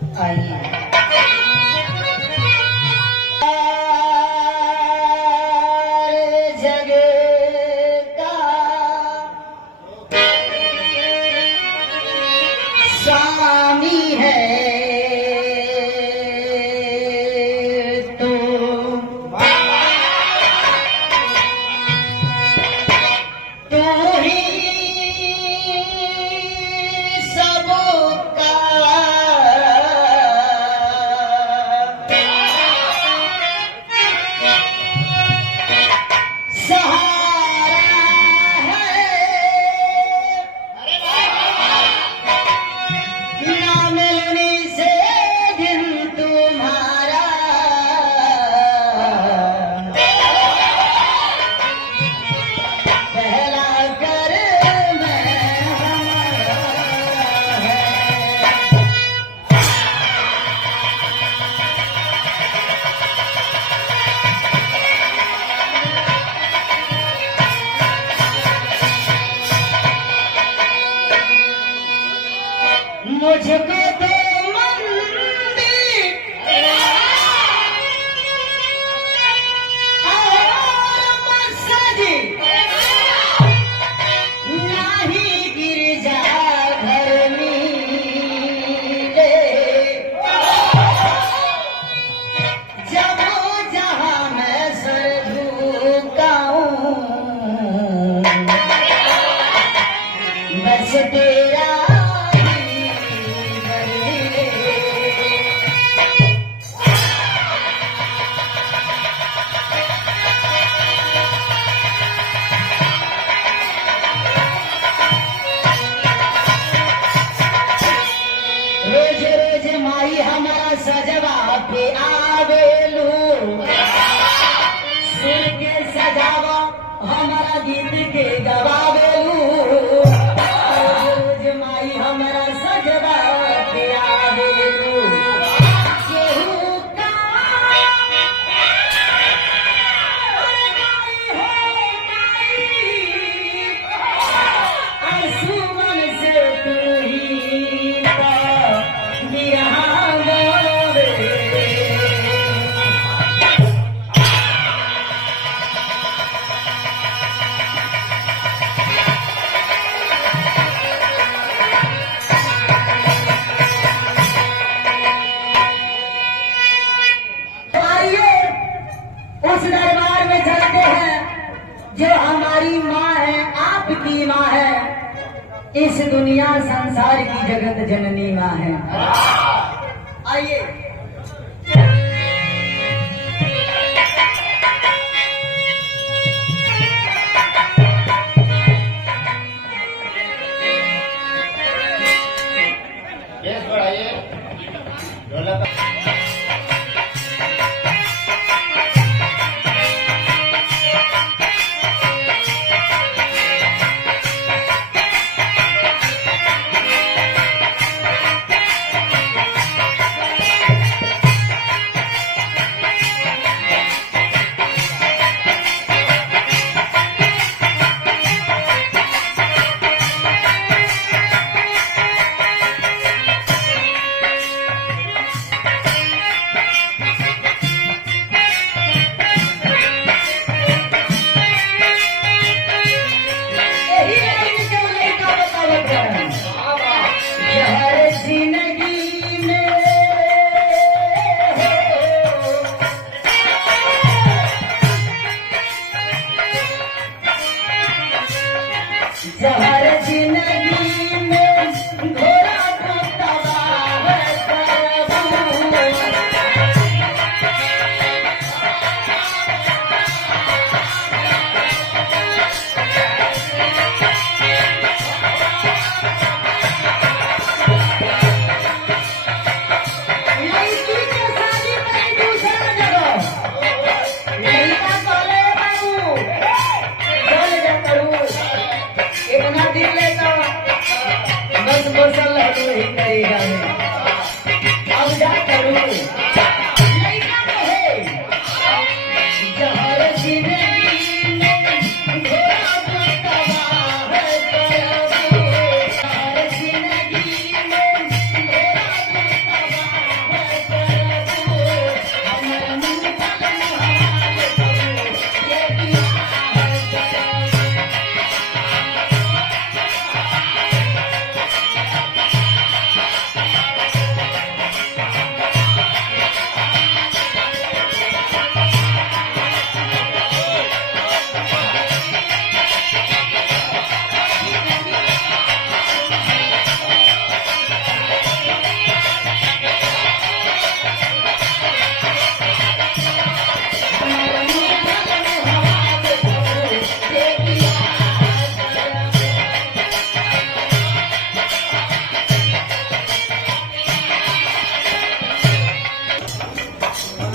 आइए। जग का स्वामी है तो तू ही सबका सहारा है। ना मिलने से दिन तुम्हारा पहला कर मैं मुझको तो मंदिर और मस्जिद नाही गिरजा घर मिले। जब जहाँ मैं सर झुकाऊं बस तेरा रोज रोज माई हमारा सजवा पे आवेलू सुर के सजावा हमारा गीत के गवावेलू। रोज माई हमारा सजवा पे आवेलू केहू का माई हो माई आसमान से तू ही उस दरबार में चलते हैं जो हमारी माँ है, आपकी माँ है, इस दुनिया संसार की जगत जननी माँ है। आइए।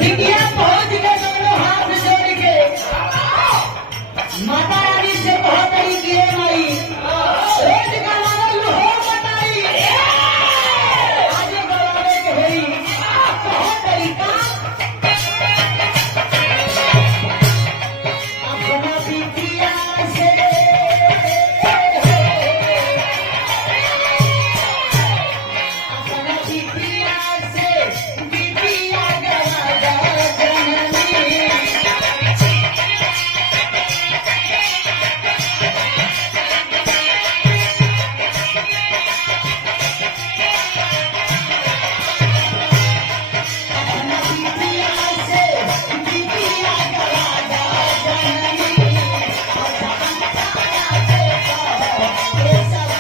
बिटिया पहुंच के दोनों हाथ जोड़ के माता रानी से बहुत ही किए माई रोज का मारल हो बताई आगे गवावे के होई बहुत तरीका अपना बिटिया से अपना बिटिया से बिटिया गवा जननी अपना बिटिया से बिटिया गवा जननी ये सब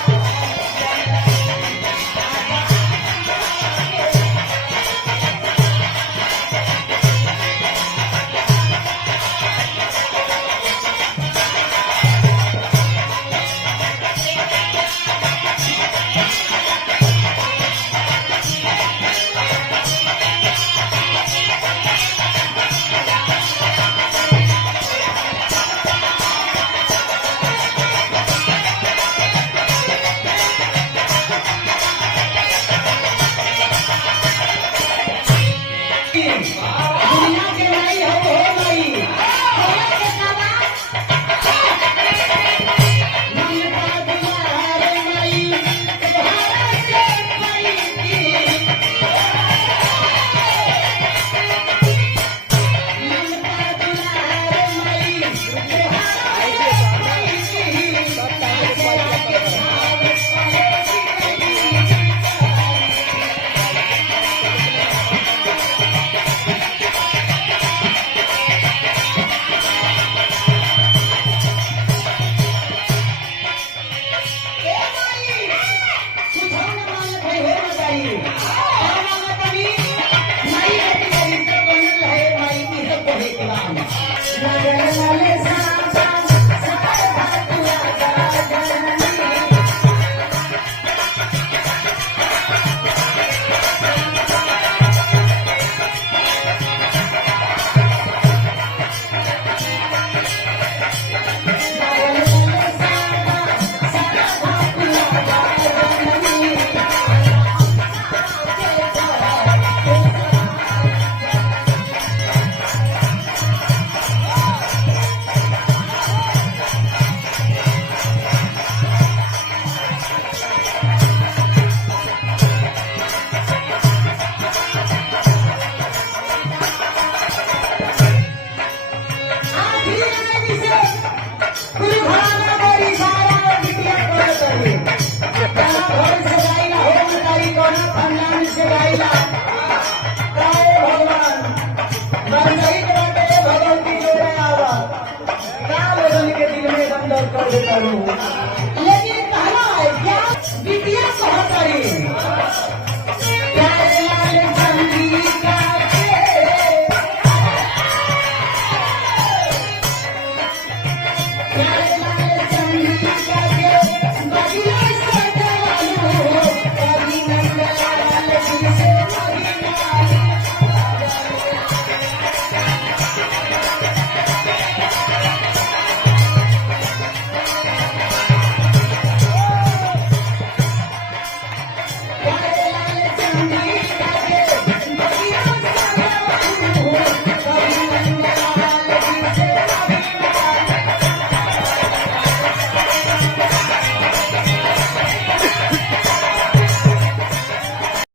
दुनिया के नहीं हो नहीं दुनिया के काबा ममता दुलार नहीं तुम्हारा से कोई की ममता दुलार नहीं तुम्हारा से कोई की भगवान